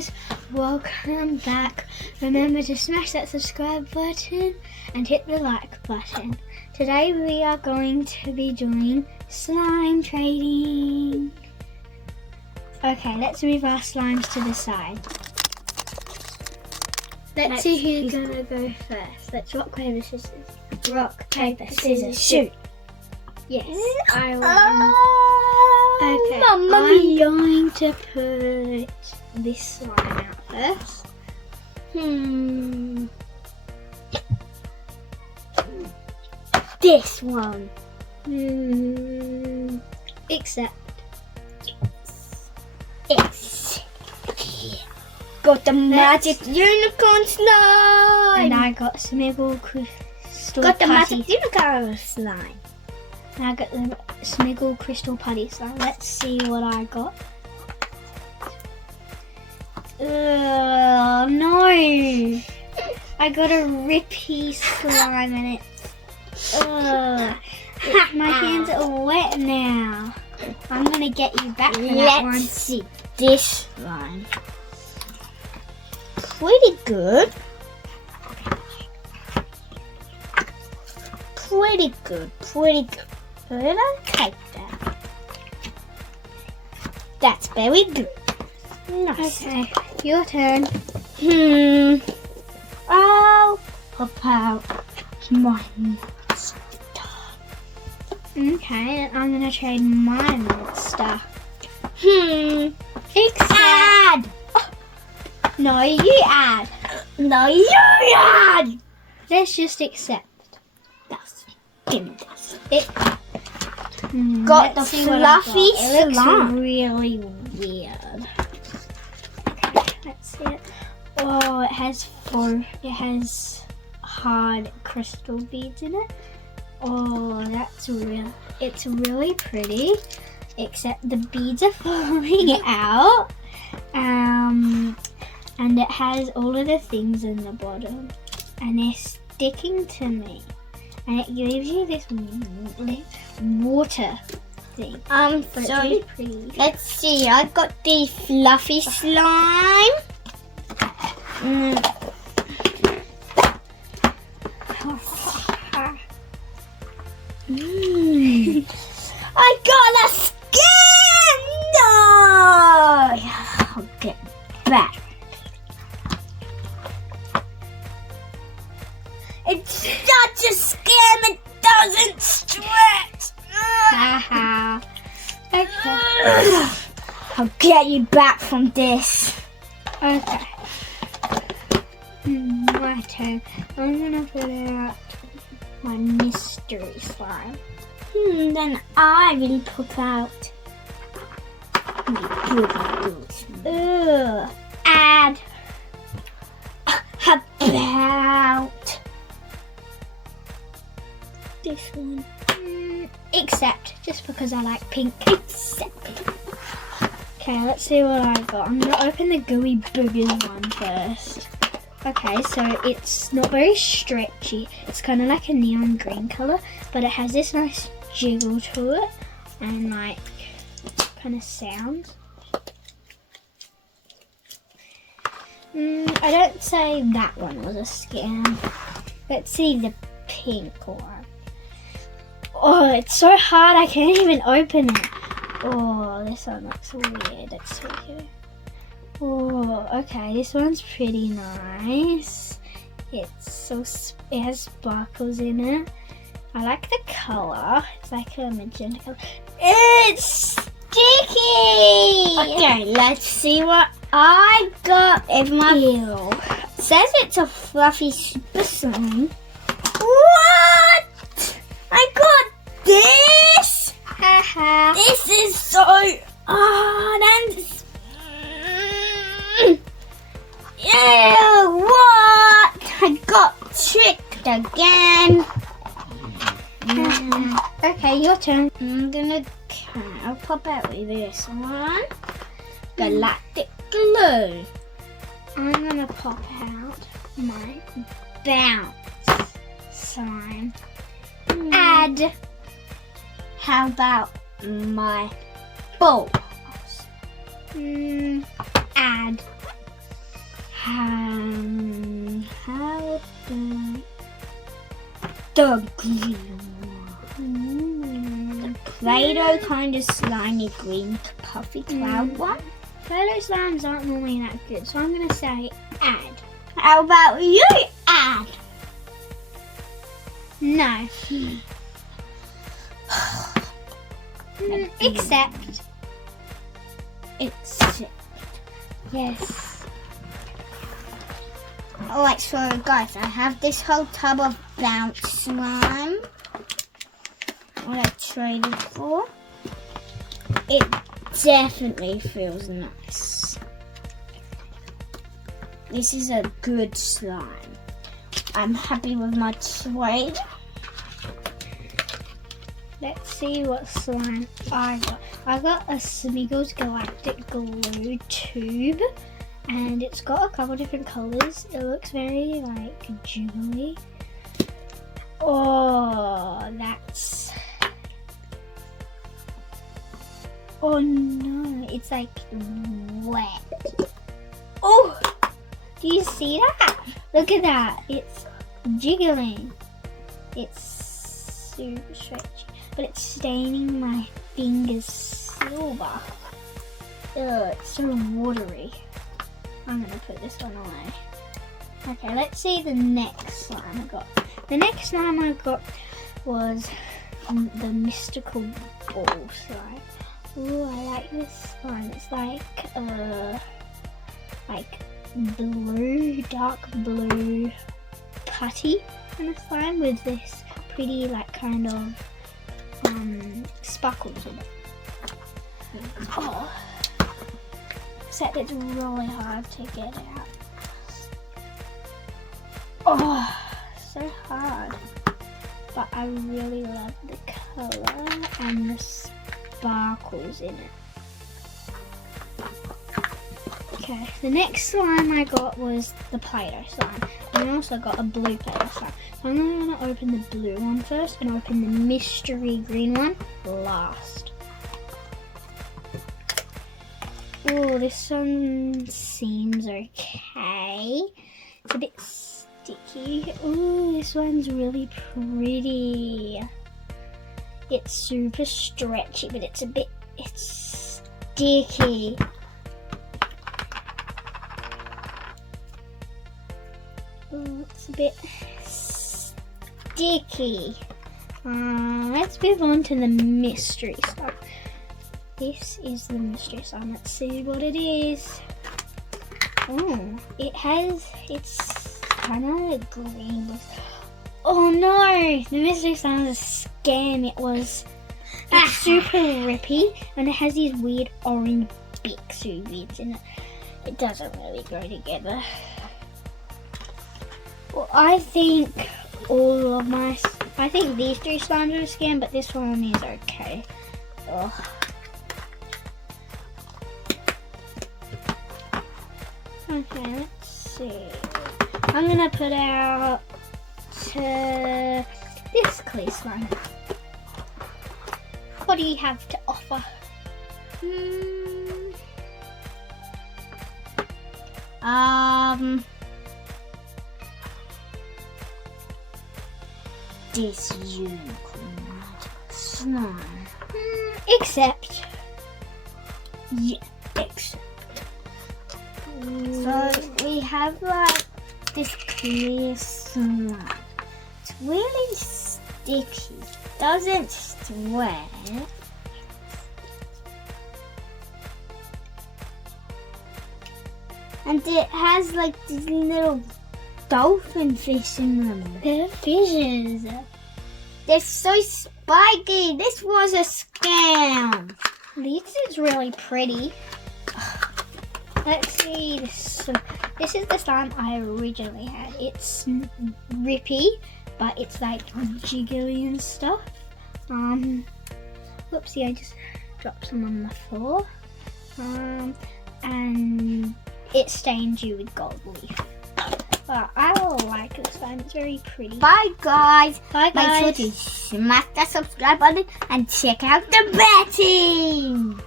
guys, welcome back. Remember to smash that subscribe button and hit the like button. Today we are going to be doing slime trading. Okay, let's move our slimes to the side. Let's see who's gonna go first. Let's rock, paper, scissors. Rock, paper, scissors, shoot. Yes, I win. Okay, I'm going to put this slime out first. This one. Except. Yes. Got the magic unicorn slime. And I got Smiggle Crystal Got the Putty. magic unicorn slime. And I got the Smiggle Crystal Putty slime. Let's see what I got. No. I got a Rippy slime and it's my hands are wet now. I'm gonna get you back for that one. Let's see this slime. Pretty good. Pretty good. I'll take that. That's very good. Nice. Okay, your turn. I'll pop out my Okay, I'm gonna trade my monster. Except. Add. No, you add. No, you add. Let's just accept. Give me this. Got the let's see what I got. fluffy It slime. looks really weird. Okay, let's see it. Oh, it has hard crystal beads in it. Oh, it's really pretty. Except the beads are falling out. And it has all of the things in the bottom. And they're sticking to me. And it gives you this water thing. But it's So really pretty. let's see. I got the fluffy slime. I got a skin. No. I'll get back. It's such a scam. It doesn't stretch. Haha. Okay. I'll get you back from this. Okay. My turn. I'm gonna put out my mystery slime. Then I will pop out Add. about This one. Except, just because I like pink. except. Okay, let's see what I got. I'm gonna open the gooey boogers one first. Okay, so it's not very stretchy. It's kind of like a neon green color, but it has this nice jiggle to it and like kind of sound. I don't say that one was a scam. Let's see the pink one. Oh, it's so hard I can't even open it. Oh, this one looks weird. It's weird. Oh, okay. This one's pretty nice. It has sparkles in it. I like the color. It's like a magenta color. It's sticky. Okay, let's see what I got. If my says it's a fluffy super slime. What? I got this. Haha. This is so hard and yeah. What? I got tricked again. Okay, your turn. I'll pop out with this one. Galactic glue. I'm gonna pop out my bounce slime. Add. How about my balls? Add. the green one. Play-Doh kind of slimy green puffy cloud one. Play-Doh slimes aren't normally that good, so I'm gonna say add. How about you add? No. Except. Yes. Alright, so guys, I have this whole tub of bounce slime. What I traded for. It definitely feels nice. This is a good slime. I'm happy with my trade. Let's see what slime I got. I got a Smeagol's Galactic Glue tube, and it's got a couple different colours. It looks very like jiggly. Oh, that's. Oh no, it's like wet. Oh, do you see that? Look at that. It's jiggling. It's super stretchy, but it's staining my fingers silver. Ugh, it's so watery. I'm gonna put this one away. Okay, let's see the next slime I got. The next slime I got was the Mystical Ball slime. Ooh, I like this slime. It's like blue, dark blue putty kind of slime with this pretty like kind of sparkles in it. Oh, except it's really hard to get out. Oh, so hard. But I really love the colour and the sparkles in it. Okay, the next slime I got was the Play-Doh slime. And I also got a blue Play-Doh slime. So I'm going to open the blue one first and open the mystery green one last. Oh, this one seems okay. It's a bit sticky. Oh, this one's really pretty. It's super stretchy, but it's sticky. Oh, it's a bit sticky. Let's move on to the mystery slime. This is the mystery slime. Let's see what it is. Oh, it's kind of green. Oh no, the mystery slime is a scam. It's super rippy and it has these weird orange Bixu bits in it. It doesn't really go together. Well, I think these three slimes are a scam, but this one is okay. Ugh. Okay, let's see. I'm gonna put out this clear slime. What do you have to offer? This unicorn slime. Except. Yeah, except. So we have like this clear slime. It's really sticky. Doesn't sweat. And it has like these little dolphin fish in them. They're fishes. They're so spiky. This was a scam. This is really pretty. Let's see. This is the slime I originally had. It's rippy, but it's like jiggly and stuff. Whoopsie, I just dropped some on the floor. And it stains you with gold leaf. But I like this slime. It's very pretty. Bye guys. Bye guys. Make sure to smash that subscribe button and check out the betting.